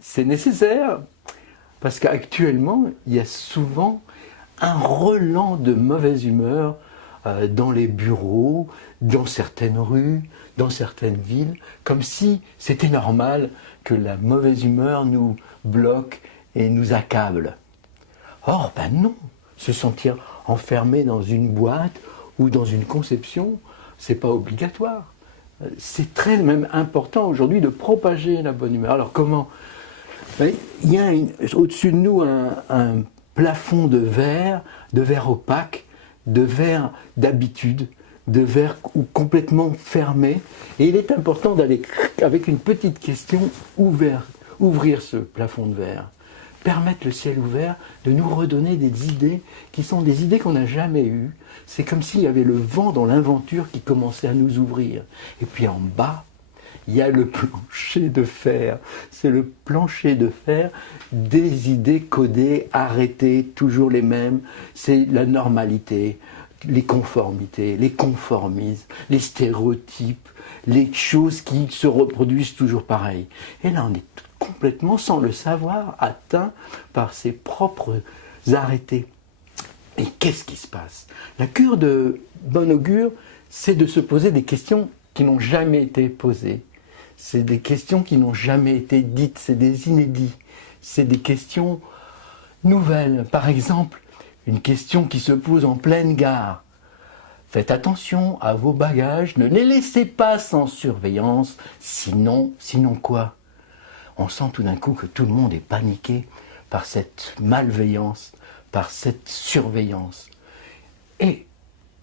c'est nécessaire parce qu'actuellement, il y a souvent un relent de mauvaise humeur dans les bureaux, dans certaines rues, dans certaines villes, comme si c'était normal que la mauvaise humeur nous bloque et nous accable. Or, ben non, se sentir enfermé dans une boîte ou dans une conception, c'est pas obligatoire. C'est très même important aujourd'hui de propager la bonne humeur. Alors comment ? Il y a au-dessus de nous un plafond de verre opaque, de verre d'habitude, de verre complètement fermé. Et il est important d'aller, avec une petite question, ouvrir ce plafond de verre. Permettre le ciel ouvert de nous redonner des idées qui sont des idées qu'on n'a jamais eues. C'est comme s'il y avait le vent dans l'inventure qui commençait à nous ouvrir. Et puis en bas, il y a le plancher de fer. C'est le plancher de fer des idées codées, arrêtées, toujours les mêmes. C'est la normalité, les conformités, les conformismes, les stéréotypes, les choses qui se reproduisent toujours pareil. Et là, on est complètement, sans le savoir, atteint par ses propres arrêtés. Et qu'est-ce qui se passe ? La cure de bon augure, c'est de se poser des questions qui n'ont jamais été posées. C'est des questions qui n'ont jamais été dites, c'est des inédits. C'est des questions nouvelles. Par exemple, une question qui se pose en pleine gare. Faites attention à vos bagages, ne les laissez pas sans surveillance, sinon quoi ? On sent tout d'un coup que tout le monde est paniqué par cette malveillance, par cette surveillance. Et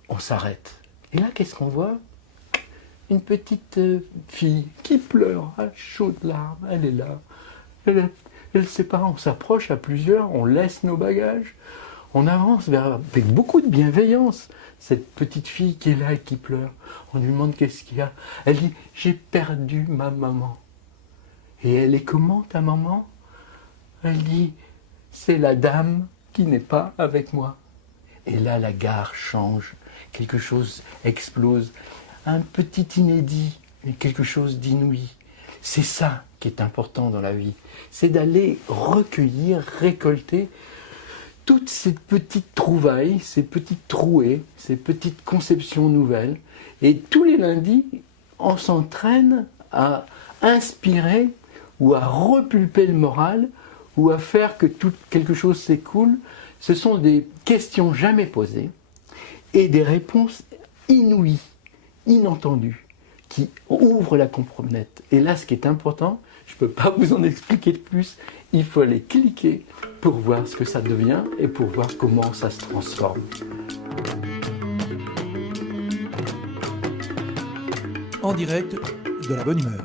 on s'arrête. Et là, qu'est-ce qu'on voit ? Une petite fille qui pleure à chaudes larmes. Elle est là. Ses parents, on s'approche à plusieurs, on laisse nos bagages. On avance avec beaucoup de bienveillance. Cette petite fille qui est là et qui pleure. On lui demande qu'est-ce qu'il y a. Elle dit « J'ai perdu ma maman ». Et elle est comment ta maman ? Elle dit « C'est la dame qui n'est pas avec moi ». Et là la gare change, quelque chose explose, un petit inédit, mais quelque chose d'inouï. C'est ça qui est important dans la vie, c'est d'aller recueillir, récolter toutes ces petites trouvailles, ces petites trouées, ces petites conceptions nouvelles. Et tous les lundis, on s'entraîne à inspirer ou à repulper le moral, ou à faire que quelque chose s'écoule. Ce sont des questions jamais posées et des réponses inouïes, inentendues, qui ouvrent la compromenette. Et là, ce qui est important, je ne peux pas vous en expliquer de plus, il faut aller cliquer pour voir ce que ça devient et pour voir comment ça se transforme. En direct de la bonne humeur.